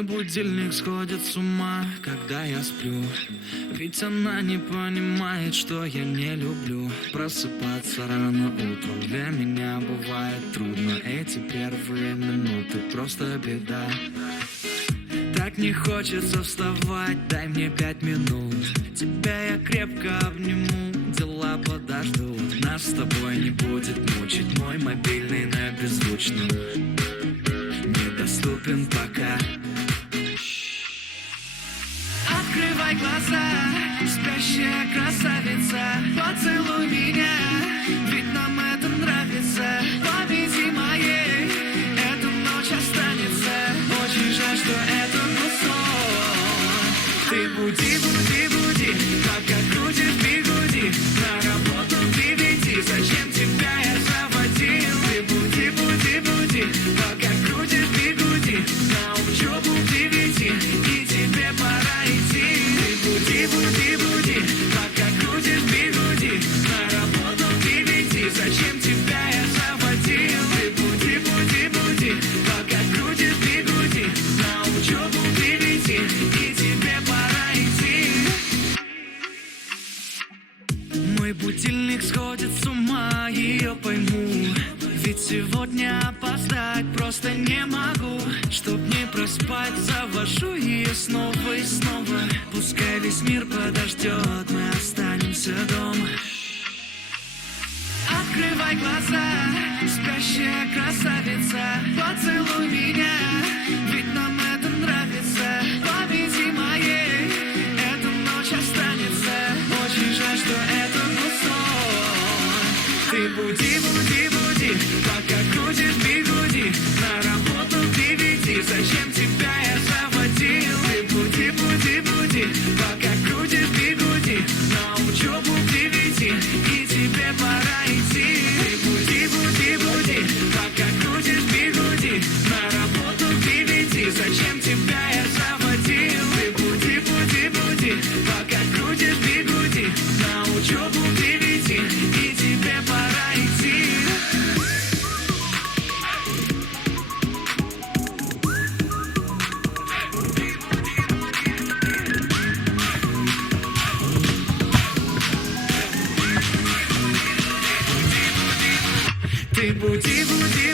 Мой будильник сходит с ума, когда я сплю. Ведь она не понимает, что я не люблю просыпаться рано утром. Для меня бывает трудно. Эти первые минуты просто беда. Так не хочется вставать, дай мне 5 минут. Тебя я крепко обниму, дела подождут. Нас с тобой не будет мучить мой мобильный на беззвучном. Недоступен пока. Открывай глаза, спящая красавица. Поцелуй меня, ведь нам это нравится. Победи моей, эта ночь останется. Очень жаль, что это был сон. Ты буди, буди, буди, пока крутишь бигуди. На работу к 9, зачем тебя я заводил? Ты буди, буди, буди, пока крутишь бигуди. На учебу к 9, и тебе пора идти. Ты буди, буди, буди, пока крутишь бигуди. На работу к 9, зачем тебя я заводил? Ты буди, буди, буди, пока крутишь бигуди. На учебу к 9, и тебе пора идти. Мой будильник сходит с ума, ее пойму. Ведь сегодня опоздать просто не могу. Чтоб не проспать, завожу ее снова и снова. Пускай весь мир подождет, мы останемся дома. Открывай глаза, спящая красавица. Поцелуй меня, ведь нам это нравится. Победи моей, эта ночь останется. Очень жаль, что это был сон. Ты буди, буди, буди, пока крутишь бигуди. На работу к 9, зачем тебя я заводил? Ты буди, буди, буди, пока крутишь бигуди. На учебу к 9, и тебе пора идти. Ты буди, буди, буди, пока крутишь бигуди. На работу к 9, зачем тебя я заводил? Ты буди, буди, буди, пока крутишь бигуди. На учебу к 9, и тебе пора идти. Ты буди, буди,